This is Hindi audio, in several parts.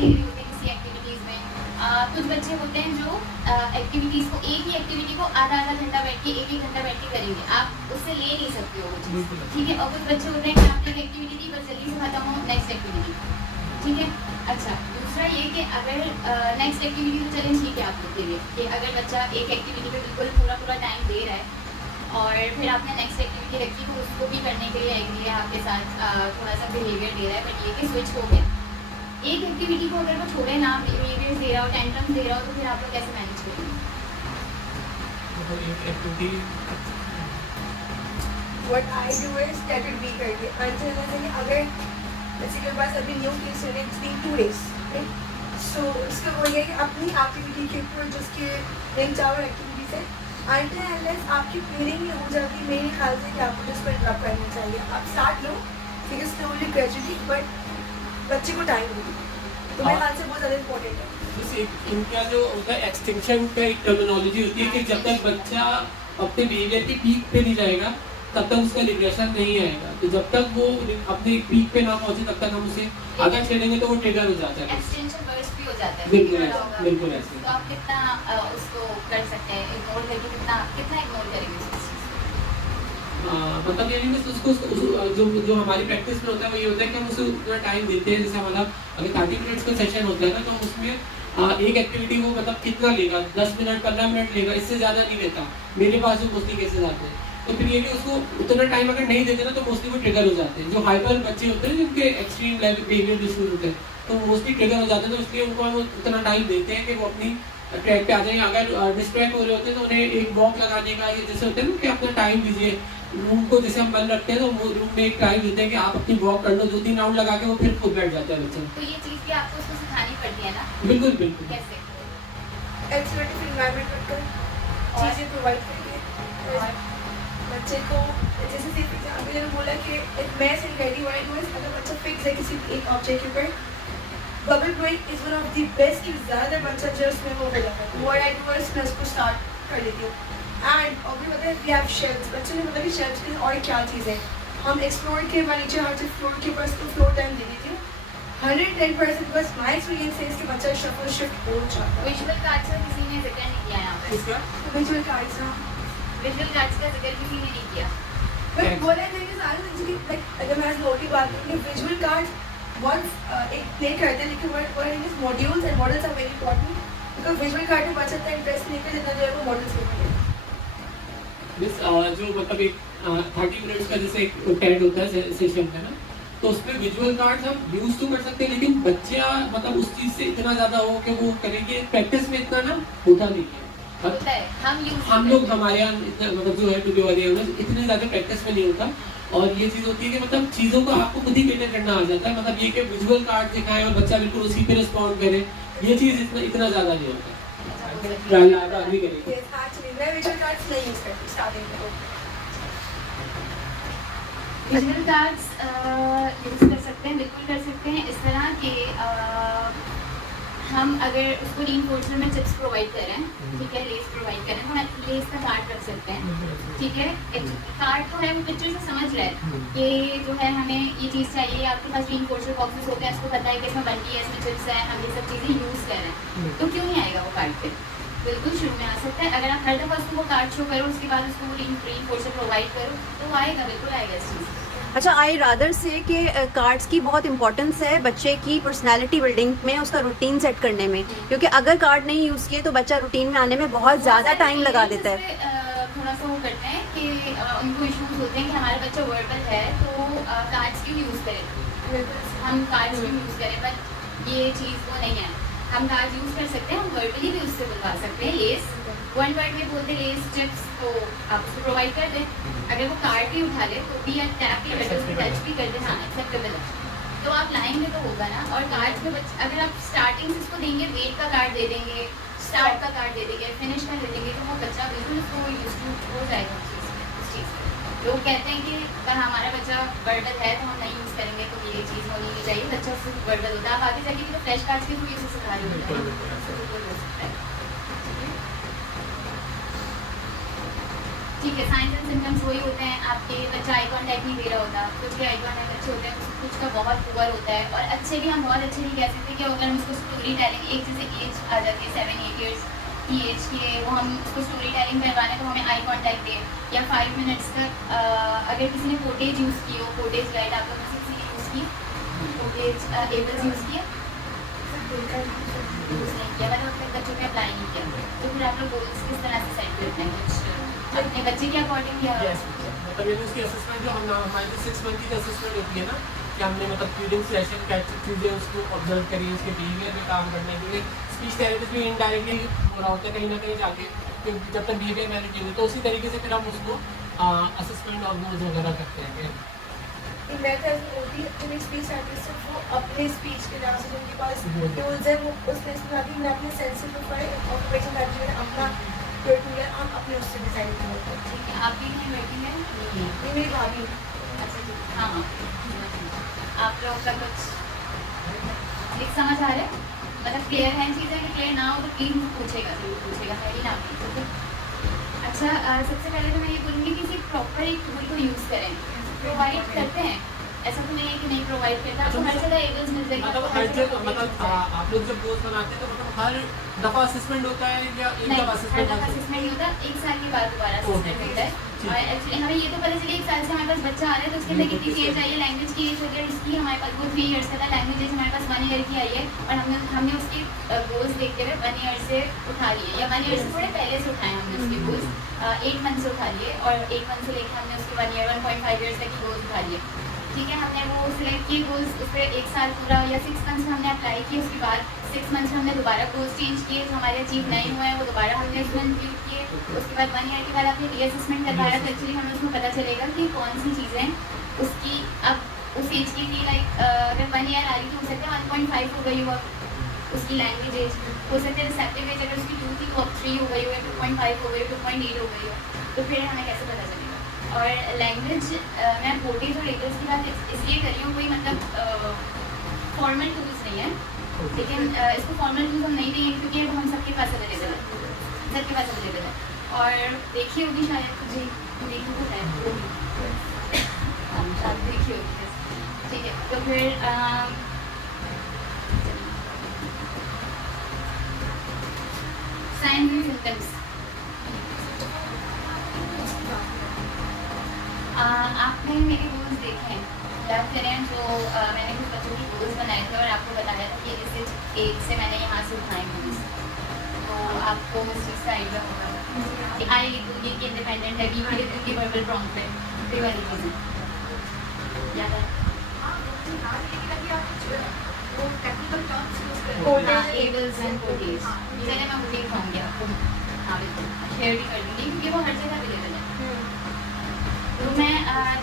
इंगेज होते हैं किसी एक्टिविटीज़ में। कुछ बच्चे होते हैं जो एक्टिविटीज़ को, एक ही एक्टिविटी को आधा घंटा बैठ के, एक घंटा बैठ के करेंगे, आप उससे ले नहीं सकते हो वो चीज़, ठीक है। और कुछ बच्चे होते हैं कि आपने एक एक्टिविटी दी, बस जल्दी से खत्म हो, नेक्स्ट एक्टिविटी, ठीक है। अच्छा, दूसरा ये कि अगर नेक्स्ट एक्टिविटी तो चलें ठीक है आप लोग के लिए, कि अगर बच्चा एक एक्टिविटी पे बिल्कुल पूरा टाइम दे रहा है और फिर आपने नेक्स्ट एक्टिविटी रखी तो उसको भी करने के लिए एग्री है आपके साथ, थोड़ा सा बिहेवियर दे रहा है, बट ये कि स्विच हो गया एक एक्टिविटी को, अगर वो छोड़े ना, बिहेवियर दे रहा हो, टेंट्रम दे रहा हो, तो फिर आप लोग कैसे मैनेज करेंगे? What I do is let it be करके until अगर बच्चे के पास अभी न्यू केस है, it's been 2 days, so उसका वो ये कि अपनी एक्टिविटी के ऊपर जिसके लिंक चाहो एक्टिविटी से until unless आपकी प्लेनिंग में हो जाती, मेरे ख्याल से कि आपको जिस पर ड्रॉप करना चाहिए, आप स्टार्ट लो ठीक है, स्लोली ग्रेजुअली, बट बच्चे को टाइम दो, तो मेरे ख्याल से बहुत ज़्यादा इम्पोर्टेंट है। इनका जो होता है एक्सटेंशन का एक टर्मिनोलॉजी होती है कि जब तक बच्चा अपने बिहेवियर की पीक पे नहीं जाएगा तब तक उसका रिग्रेशन नहीं आएगा, तो जब तक वो अपने पीक पे ना पहुंचे तब तक हम उसे आगे छेड़ेंगे तो वो ट्रिगर हो जाता है, एक्सटेंशन बर्स्ट भी हो जाता है, बिल्कुल ऐसे। तो आप कितना उसको कर सकते हैं, इग्नोर करके कितना इग्नोर करेंगे? मतलब ये नहीं बस उसको जो हमारी प्रैक्टिस में होता है वो ये होता है कि हम उसे उतना टाइम देते हैं, जैसे हमारा अगर 30 मिनट्स का सेशन होता है ना, तो उसमें एक एक्टिविटी को मतलब कितना लेगा, 10 मिनट 15 मिनट लेगा, इससे ज़्यादा नहीं लेता। मेरे पास जो मोस्टली केसेस आते हैं, तो फिर ये कि उसको उतना टाइम अगर नहीं देते ना तो मोस्टली वो ट्रिगर हो जाते हैं। जो हाइपर बच्चे होते हैं जिनके एक्सट्रीम लेवल बिहेवियर इश्यूज होते हैं, तो मोस्टली ट्रिगर हो जाते हैं, तो इसलिए उनको हम उतना टाइम देते हैं कि वो अपनी ट्रैक पे आ जाएंगे। अगर डिस्ट्रैक्ट हो रहे होते हैं तो उन्हें एक वॉक लगाने का, ये जैसे होता है ना कि अपना टाइम दीजिए, रूम को जैसे हम बंद रखते हैं तो रूम में एक टाइम देते हैं कि आप अपनी वॉक कर लो, 2-3 राउंड लगा के वो फिर खुद बैठ जाता है बच्चा। तो ये चीज़ भी आपको उसको सिखानी पड़ती है ना? बिल्कुल बिल्कुल। कैसे? एक्सपेक्टेड एनवायरनमेंट बनकर चीज़ें प्रोवाइड करेंगे बच्चे को, जैसे सिर्फ एग्जाम्पल मैंने बोला कि मैं सिर्फ रेडी वाई डू इज, अगर बच्चा फिक्स है किसी एक ऑब्जेक्ट के ऊपर, bubble blowing is one of the best कि ज़्यादा बच्चा जो उसमें वो बोला व्हाट आई डू इज मैं उसको स्टार्ट कर देती हूँ। एंड और भी पता है वी हैव शेल्फ्स, बच्चों ने मतलब कि शेल्फ्स की और क्या चीज़ है, हम एक्सप्लोर के बाद नीचे हर चीज़ फ्लोर के पास तो फ्लोर टाइम दे देती हूँ 110%। बस माई एक्सपीरियंस है इसके बच्चा शफल शिफ्ट हो जाता है। विजुअल कार्ड्स का किसी ने जिक्र नहीं किया यहाँ पे। किसका? विजुअल कार्ड्स ना, विजुअल कार्ड्स का जिक्र किसी ने नहीं किया। बट बोले थे कि सारे बच्चे की लाइक अगर मैं नोट की बात करूँ कि विजुअल कार्ड्स वंस एक प्ले करते हैं, लेकिन what it is modules and models are very important because visual card में बच्चा इतना इंटरेस्ट नहीं करता जितना जो है वो मॉडल्स में है। जो मतलब एक 30 मिनट्स का जैसे एक टेड होता है सेशन है ना, तो उसमें विजुअल कार्ड्स हम यूज तो कर सकते हैं, लेकिन बच्चा मतलब उस चीज से इतना ज्यादा हो कि वो करेंगे, प्रैक्टिस में इतना ना होता नहीं है। होता है, हम लोग हमारे यहाँ इतना मतलब जो है टू वाले इतने ज्यादा प्रैक्टिस में नहीं होता, और ये चीज होती है कि मतलब चीजों को आपको खुद ही कैटर करना आ जाता है, मतलब ये कि विजुअल कार्ड दिखाएं और बच्चा बिल्कुल उसी पे रिस्पॉन्ड करे, ये चीज इतना ज्यादा नहीं होता। विजुअल कार्ड्स यूज़ कर सकते हैं, बिल्कुल कर सकते हैं। इस तरह के हम अगर उसको रीइंफोर्सर में चिप्स प्रोवाइड करें, ठीक है, लेस प्रोवाइड करें, तो हम लेस का कार्ड रख सकते हैं, ठीक है। कार्ड तो है वो पिक्चर से समझ रहा है कि जो है हमें ये चीज़ चाहिए, आपके पास रीइंफोर्सर बॉक्सेस होते हैं, उसको पता है कि इसमें बनती है, इसमें चिप्स है, हम ये सब चीज़ें यूज़ कर रहे हैं, तो क्यों नहीं आएगा वो कार्ड पे? बिल्कुल शुरू में आ सकता है। अगर आप हर दफ़ा उसको वो कार्ड शो करो, उसके बाद उसको रीइंफोर्सर प्रोवाइड करो, तो आएगा, बिल्कुल आएगा इस चीज़। अच्छा, आई रादर से कि कार्ड्स की बहुत इंपॉर्टेंस है बच्चे की पर्सनालिटी बिल्डिंग में, उसका रूटीन सेट करने में, क्योंकि अगर कार्ड नहीं यूज़ किए तो बच्चा रूटीन में आने में बहुत ज़्यादा टाइम लगा देता है। थोड़ा सा वो करते हैं कि उनको इश्यूज होते हैं कि हमारा बच्चा वर्बल है तो कार्ड्स क्यों यूज़ करें, हम कार्ड्स क्यों यूज़ करें, बट ये चीज़ वो नहीं है। हम कार्ड यूज़ कर सकते हैं, हम वर्बली भी उससे बुलवा सकते हैं। लेस वन वर्ड में बोलते लेस चिप्स, तो आप उसको प्रोवाइड कर दें। अगर वो कार्ड भी उठा ले तो भी या टैप भी कर दे, उसको टच भी कर दे, हाँ एक्सेप्टेबल है, तो आप लाएंगे तो होगा ना। और कार्ड में अगर आप स्टार्टिंग से इसको देंगे, वेट का कार्ड दे देंगे, स्टार्ट का कार्ड दे देंगे, फिनिश का दे देंगे, तो वो बच्चा बिल्कुल उसको यूज टू हो जाएगा उस चीज़ में। लोग कहते हैं कि अगर हमारा बच्चा वर्बल है तो हम नहीं यूज़ करेंगे, तो ये चीज़ होनी नहीं चाहिए, बच्चा सिर्फ वर्बल होता है। आप आगे जाके भी तो फ्लैश कार्ड्स के थ्रू ये सिखा रहे होते हैं, हो सकता है। ठीक है, साइंस एंड सिम्टम्स वही होते हैं, आपके बच्चा आई कॉन्टैक्ट नहीं दे रहा होता, कुछ के आई कॉन्टैक्ट अच्छे होते हैं, कुछ का बहुत पुअर होता है, और अच्छे भी हम बहुत अच्छे नहीं कह सकते कि अगर हम उसको स्टोरी टेलिंग, एक जैसे एज आ जाती है 7-8 ईयर्स की एज की है, वो हम उसको स्टोरी टेलिंग करवाने तो हमें आई कॉन्टैक्ट दे, या 5 मिनट्स तक अगर किसी ने फोटेज यूज़ की हो, फोटेज गाइड आप लोगों में से किसी ने यूज़ की, फोटेज एबल्स यूज़ किया, यूज़ नहीं किया, मतलब अपने बच्चों पे अप्लाई नहीं किया, तो फिर आप लोग गोल्स किस तरह से सेट करते हैं, कुछ अपने बच्चे के अकॉर्डिंग या यस, मतलब ये उसकी असेसमेंट जो हम हमारी 6 मंथ की असेसमेंट होती है ना, कि हमने मतलब फीडिंग सेशन क्या चीज़ें उसको ऑब्जर्व करी, उसके बिहेवियर में काम करने के लिए स्पीच थेरेपिस्ट भी इनडायरेक्टली हो रहा होता है कहीं ना कहीं जाके, तो जब तक बिहेवियर मैनेज नहीं होती तो उसी तरीके से फिर हम उसको असेसमेंट और गोल्स वगैरह करते हैं। स्पीच थेरेपिस्ट वो अपने स्पीच के नाम से उनके पास टूल्स है, वो उसने मैं अपने सेंसिटिव प्रोफाइल ऑक्यूपेशन मैनेजमेंट अपना टूल है, हम अपने उससे डिसाइड करते हैं। ठीक है, आपकी कहीं बैठी है? ये मेरी भाभी अच्छा ठीक है, हाँ हाँ, आप लोग का कुछ एक समझ आ रहा है, मतलब क्लियर है चीज़ें, कि क्लियर ना हो तो प्लीज़ पूछेगा, जरूर पूछेगा, है ही ना आपकी। अच्छा, सबसे पहले तो मैं ये बोलूँगी कि सिर्फ प्रॉपर एक टूल को यूज़ करें, प्रोवाइड करते हैं, ऐसा तो नहीं है कि नहीं प्रोवाइड करता, आपको हर जगह एबल्स मिल जाएगी, मतलब हर जगह, मतलब आप लोग जब गोल्स बनाते हैं तो मतलब हर दफ़ा असेसमेंट होता है या एक दफ़ा हर असेसमेंट दफा असेसमेंट नहीं होता, 1 साल के बाद दोबारा असेसमेंट होता है, और एक्चुअली हमें ये तो पता चले 1 साल से हमारे पास बच्चा आ रहा है तो उसके अंदर कितनी चेंज आई है, लैंग्वेज की एज अगर इसकी हमारे पास वो 3 ईयर्स का था, लैंग्वेज एज हमारे पास 1 ईयर की आई है, और हमने उसके गोल्स देखते हुए 1 ईयर से उठा लिए, या 1 ईयर से थोड़े पहले से उठाए हमने उसके गोल्स, 8 मंथ से उठा लिए, और 8 मंथ से लेकर हमने उसके 1 ईयर 1.5 ईयर्स तक के गोल्स उठा लिए। ठीक है, हमने वो सिलेक्ट किए गोल्स, उस पर 1 साल पूरा या 6 मंथ्स में हमने अप्लाई किए, उसके बाद 6 मंथ्स में हमने दोबारा गोल्स चेंज किए, जो हमारे अचीव नहीं हुए हैं वो दोबारा हमने इसमें इंक्लूड किए, उसके बाद 1 ईयर के बाद आपने रीअसेसमेंट करवाया, तो एक्चुअली हमें उसमें पता चलेगा कि कौन सी चीज़ें उसकी अब उस एज की थी, लाइक अगर 1 ईयर आ रही तो हो सकता है 1.5 हो गई हो उसकी लैंग्वेज एज, हो सकता है रिसेप्टिव एज अगर उसकी 2 थी तो अब 3 हो गई हो, या 2.5 हो गई हो, 2.8 हो गई हो, तो फिर हमें कैसे पता चलेगा। और लैंग्वेज मैं फोटेज और एबल्स की बात इसलिए कर रही हूँ, कोई मतलब फॉर्मल टूल्स नहीं है, लेकिन इसको फॉर्मल टूल्स हम नहीं देंगे क्योंकि अब हम सबके पास अवेलेबल है, सबके पास अवेलेबल है, और देखी होगी शायद, जी देखी तो है, आप देखी होगी, ठीक है, तो फिर साइंस एंड सिम्टम्स, आपने मेरे गोल्स देखे हैं, याद करें जो मैंने कुछ बच्चों के गोल्स बनाए थे और आपको बताया था कि इस एज से मैंने यहाँ से उठाए गोल्स, तो आपको उस चीज़ का आइडिया होगा। आई लिखूँगी कि इंडिपेंडेंट है, बी भी लिखूँगी वर्बल प्रॉम्प्ट पे, ये वाली चीज़ें याद है। एबल्स एंड फोटेज, चलिए मैं वो दिखाऊँगी आपको, हाँ बिल्कुल शेयर भी कर दूँगी क्योंकि वो हर जगह अवेलेबल है। तो मैं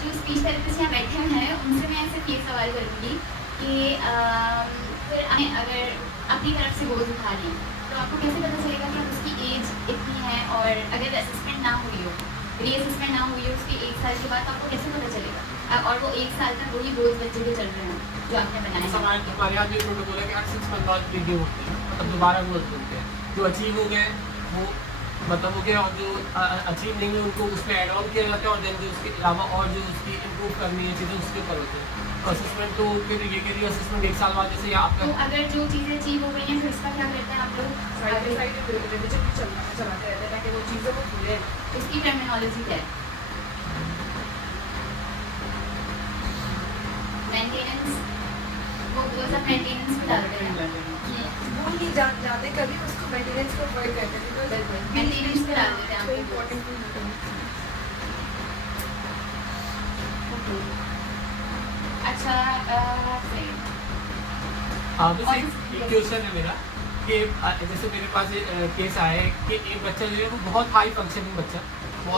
जो स्पीच थेरेपिस्ट यहाँ बैठे हुए हैं उनसे मैं सिर्फ ये सवाल करूँगी कि फिर अगर अपनी तरफ से गोल्स उठा लें तो आपको कैसे पता चलेगा कि उसकी एज इतनी है, और अगर असेसमेंट ना हुई हो, रीअसेसमेंट ना हुई हो उसके 1 साल के बाद, तो आपको कैसे पता चलेगा, और वो 1 साल तक वही गोल्स बच्चे के चल रहे हैं जो आपने बनाए। हमारे यहाँ भी प्रोटोकॉल है कि हर 6 मंथ बाद रिव्यू होती है, मतलब दोबारा गोल्स बोलते हैं, जो अचीव हो गए वो मतलब हो गया, और जो अचीव नहीं है उनको उसमें ऐड ऑन किया जाता है, और देन जो उसके अलावा और जो उसकी इम्प्रूव करनी है चीज़ें उसके ऊपर होते हैं। असेसमेंट तो फिर ये के लिए असेसमेंट 1 साल बाद जैसे आपका, तो अगर जो चीज़ें अचीव हो गई हैं फिर उसका क्या करते हैं आप लोग, चलाते रहते हैं ताकि वो चीज़ें वो भूलें। इसकी टर्मिनोलॉजी क्या है, मेंटेनेंस, वो गोल्स ऑफ मेंटेनेंस में डालते हैं, वो नहीं जाते कभी उसको मेंटेनेंस को अवॉइड करते हैं, मेंटेनेंस में डाल देते हैं कोई आपको। इम्पोर्टेंट नहीं अच्छा सही, बस एक क्वेश्चन है मेरा कि जैसे मेरे पास केस आया है कि एक बच्चा जो है वो बहुत हाई फंक्शनिंग बच्चा,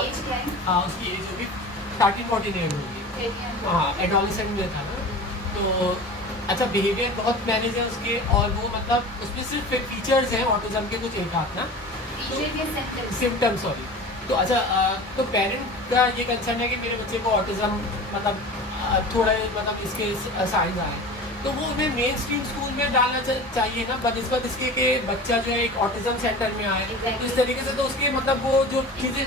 एज क्या है, बहुत उसकी एज होगी 13-14 ईयर होगी, हाँ एडोलेसेंट में था ना, तो अच्छा बिहेवियर बहुत मैनेज है उसके, और वो मतलब उसमें सिर्फ फीचर्स हैं ऑटिज्म के कुछ एक आध ना, सिम्टम सॉरी, तो अच्छा तो पेरेंट का ये कंसर्न है कि मेरे बच्चे को ऑटिज्म मतलब थोड़ा मतलब इसके साइंस आए, तो वो उन्हें मेन स्ट्रीम स्कूल में डालना चाहिए ना, बनिस्बत इसके कि बच्चा जो है एक ऑटिज्म सेंटर में आए, तो इस तरीके से तो उसके मतलब वो जो चीज़ें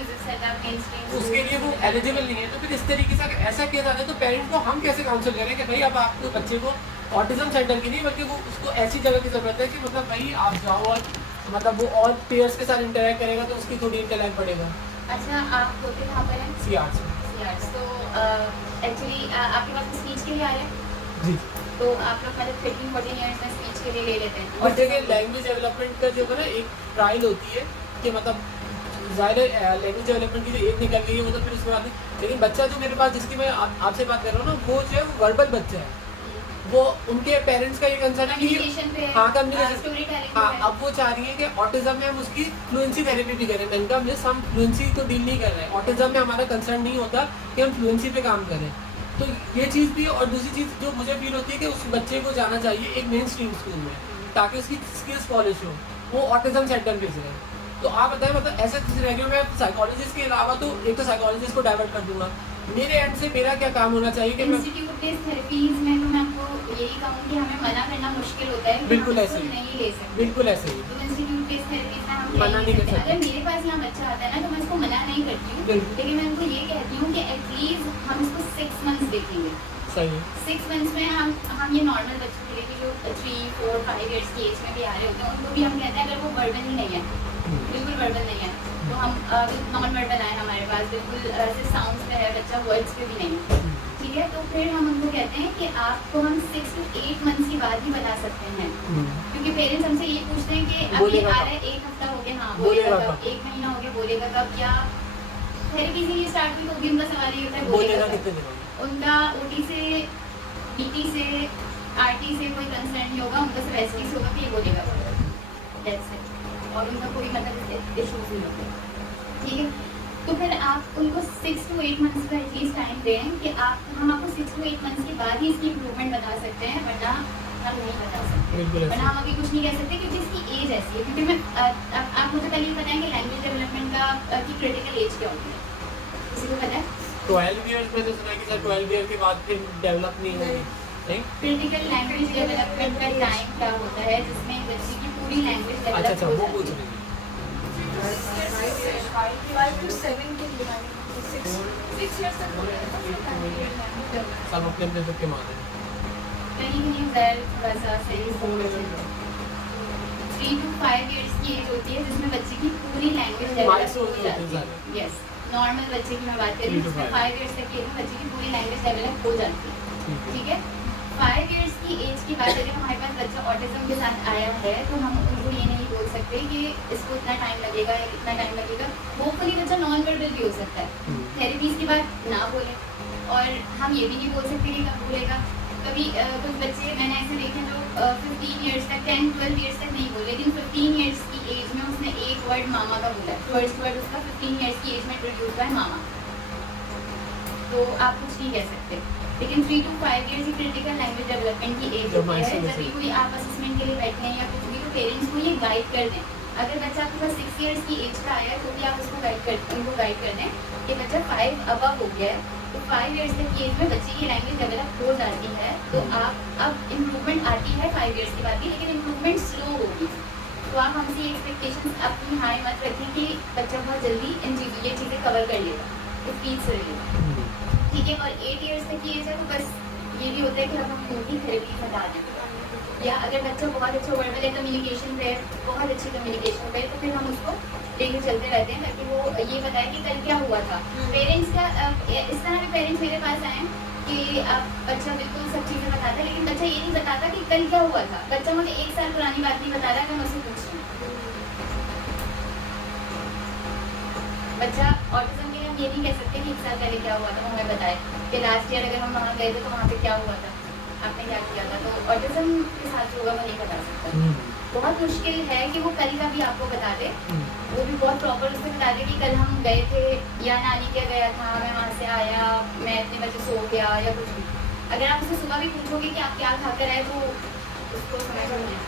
उसके लिए वो एलिजिबल नहीं है। तो फिर इस तरीके से अगर ऐसा किया जाता है तो पेरेंट को हम कैसे काउंसिल करें कि भाई अब आपको बच्चे को ऑटिज्म सेंटर की नहीं बल्कि वो उसको ऐसी जगह की ज़रूरत है कि मतलब भाई आप जाओ और मतलब वो और पेयर्स के साथ इंटरेक्ट करेगा तो उसकी थोड़ी इंटरेक्ट बढ़ेगा। अच्छा, आप होते कहाँ पर हैं? CRs तो एक्चुअली आपके पास स्पीच के लिए आ रहे हैं, जी। तो आप लोग मतलब 13-14 ईयर्स में स्पीच के लिए ले लेते हैं। और देखिए लैंग्वेज डेवलपमेंट का जो है ना एक ट्रायल होती है कि मतलब ज़्यादा लैंग्वेज डेवलपमेंट की जो एज निकल गई है वो तो फिर उसके बाद नहीं, लेकिन बच्चा जो मेरे पास जिसकी मैं आपसे बात कर रहा हूँ ना वो जो है वो वर्बल बच्चा है, वो उनके पेरेंट्स का ये कंसर्न है कि कम्युनिकेशन पे, हाँ कम्युनिकेशन, स्टोरी टेलिंग हाँ पे। अब वो चाह रही है कि ऑटिज्म में हम उसकी फ्लुएंसी थेरेपी भी करें। मैंने कहा मिस हम फ्लुएंसी तो डील नहीं कर रहे हैं, ऑटिज्म में हमारा कंसर्न नहीं होता कि हम फ्लुएंसी पे काम करें। तो ये चीज़ भी, और दूसरी चीज़ जो मुझे फील होती है कि उस बच्चे को जाना चाहिए एक मेन स्ट्रीम स्कूल में ताकि उसकी स्किल्स पॉलिश हो, वो ऑटिज्म सेंटर भेज रहे हैं। तो आप बताएं मतलब ऐसे सिनेरियो में साइकोलॉजिस्ट के अलावा तो एक तो साइकोलॉजिस्ट को डाइवर्ट कर दूंगा, मेरे एंड से मेरा क्या काम होना चाहिए कि मैं इंस्टीट्यूट बेस्ड थेरेपीज में तो मैं आपको यही कहूँ कि हमें मना करना मुश्किल होता है कि बिल्कुल हम ऐसे इसको ही। नहीं ले सकते। बिल्कुल ऐसे ही तो इंस्टीट्यूट बेस्ड थेरेपीज में हम मना नहीं कर सकते। अगर मेरे पास यहाँ बच्चा आता है ना तो मैं इसको मना नहीं करती हूँ, बिल्कुल। लेकिन मैं उनको ये कहती हूँ कि एटलीस्ट हम इसको 6 मंथ्स देखेंगे। सही है। 6 मंथ्स में हम ये नॉर्मल बच्चों के लिए भी जो 3, 4, 5 ईयर्स की एज में भी आ रहे होते हैं उनको भी हम कहते हैं अगर वो वर्बल ही नहीं है, बिल्कुल वर्बल नहीं है, तो हम नॉन वर्बल आए हमारे पास, बिल्कुल ऐसे साउंड्स पे है, बच्चा वर्ड्स पे भी नहीं है, ठीक है। तो फिर हम उनको कहते हैं कि आपको हम 6 to 8 मंथ्स की बात भी बता सकते हैं, क्योंकि पेरेंट्स हमसे ये पूछते हैं कि अब ये बोलेगा आ कब? रहा है 1 हफ्ता हो गया, हाँ बोलेगा बोलेगा कब? कब, 1 महीना हो गया बोलेगा कब, या थेरेपी से ही स्टार्ट हुई तो भी उनका सवाल ये होता है बोलेगा बोलेगा कितने कब। दिनों में? उनका OT से, PT से, RT से कोई कंसर्न नहीं होगा, उनका सिर्फ ST से होगा कि ये बोलेगा that's it। और उनका कोई मतलब इशूज नहीं होते, ठीक है। तो फिर आप उनको 6 to 8 मंथ्स का एटलीस्ट टाइम दें कि हम आपको 6 to 8 मंथ्स के बाद ही इसकी इम्प्रूवमेंट बता सकते हैं, वरना हम नहीं बता सकते, बिल्कुल ऐसे वरना हम अभी कुछ नहीं कह सकते क्योंकि इसकी एज ऐसी है। क्योंकि मैं आप मुझे पहले ये बताएं कि लैंग्वेज डेवलपमेंट की क्रिटिकल एज क्या होती है, किसी को पता है? 12 ईयर्स में तो सुना कि सर 12 ईयर के बाद फिर डेवलप नहीं होगी, नहीं? क्रिटिकल लैंग्वेज डेवलपमेंट का टाइम क्या होता है जिसमें बच्चे की पूरी लैंग्वेज अच्छा डेवलप अच्छा हो वो पूछ जाती है। रही थी। 5 to 7 के लिए 6 years तक हो गया था। सब अपने अपने तुक्के मारे। कहीं कहीं ज़्यादा थोड़ा सा सही हो 3 to 5 इयर्स की एज होती है जिसमें बच्चे की पूरी लैंग्वेज डेवलप Milestones हो होते हैं जाती है। सारे। यस, नॉर्मल बच्चे की मैं बात कर रही 3 हूँ to जिसमें 5 इयर्स तक की एज में बच्चे की पूरी लैंग्वेज डेवलप हो जाती है, ठीक है। 5 इयर्स की एज की बात अगर हमारे पास बच्चा ऑटिज्म के साथ आया है तो हम उनको ये नहीं बोल सकते कि इसको इतना टाइम लगेगा या इतना टाइम लगेगा। होपफुली बच्चा नॉन वर्बल भी हो सकता है, थेरेपीज की बात ना बोले, और हम ये भी नहीं बोल सकते कि कब बोलेगा। कभी कुछ बच्चे मैंने ऐसे देखे जो 15 इयर्स तक 10-12 इयर्स तक नहीं बोले, लेकिन 15 इयर्स की एज में उसने एक वर्ड मामा का बोला, फर्स्ट वर्ड उसका 15 इयर्स की एज में इंट्रोड्यूस हुआ है मामा। तो आप कुछ नहीं कह सकते, लेकिन 3 to 5 इयर्स की क्रिटिकल लैंग्वेज डेवलपमेंट की एज जो होती है। mindset जब भी है। कोई आप असेसमेंट के लिए बैठे हैं या कुछ भी, तो पेरेंट्स को ये गाइड कर दें। अगर बच्चा आपके पास 6 इयर्स की एज का आया है तो भी आप उनको गाइड कर दें कि बच्चा 5 अबव हो गया है, तो 5 इयर्स तक की एज में बच्चे की लैंग्वेज डेवलप हो जाती है। तो आप अब इम्प्रूवमेंट आती है 5 इयर्स के बाद भी, लेकिन इम्प्रूवमेंट स्लो होगी। तो आप हमसे एक्सपेक्टेशन अपनी हाई मत रखें कि बच्चा बहुत जल्दी ये चीज़ें कवर कर लेगा, स्पीच से रिलेटेड, ठीक है। और 8 इयर्स तक की एज है तो बस ये भी होता है कि अब हम उनकी थेरेपी बता दें, या अगर बच्चा बहुत अच्छा वर्बल है, कम्युनिकेशन पे बहुत अच्छी कम्युनिकेशन पे, तो फिर हम उसको लेके चलते रहते हैं ताकि वो ये बताए कि कल क्या हुआ था। पेरेंट्स का इस तरह भी पेरेंट्स मेरे पास आए कि अब बच्चा बिल्कुल सब चीज़ें बताता है, लेकिन बच्चा ये नहीं बताता कि कल क्या हुआ था। बच्चा मुझे 1 साल पुरानी बात नहीं बता रहा कि मैं उससे पूछ रही हूँ। बच्चा ऑटिज्म के लिए हम ये नहीं कह सकते कि 1 साल पहले क्या हुआ था वो हमें बताए, कि लास्ट ईयर अगर हम वहाँ गए थे तो वहाँ पे क्या हुआ था, आपने क्या किया था। तो ऑटिज्म के साथ जो होगा वो नहीं बता सकता। बहुत मुश्किल है कि वो कल का भी आपको बता दे, वो भी बहुत प्रॉपर उससे बता दे कि कल हम गए थे या नानी क्या गया था, मैं वहाँ से आया, मैं इतने बजे सो गया या कुछ भी। अगर आप उससे सुबह भी पूछोगे कि आप क्या खा कर आए तो उसको समझ नहीं है।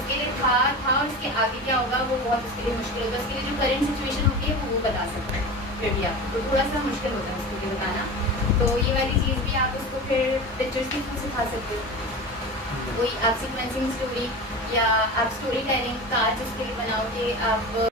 उसके लिए था और उसके आगे क्या होगा वो बहुत उसके लिए मुश्किल होगा। उसके लिए जो करेंट सिचुएशन होती है वो बता सकता है फिर भी आप, तो थोड़ा सा मुश्किल होता है उसको भी बताना। तो ये वाली चीज़ भी आप उसको फिर पिक्चर्स के थ्रू सिखा सकते हो। वही आप सीक्वेंसिंग स्टोरी या आप स्टोरी टेलिंग कार्ड्स उसके लिए बनाओ कि आप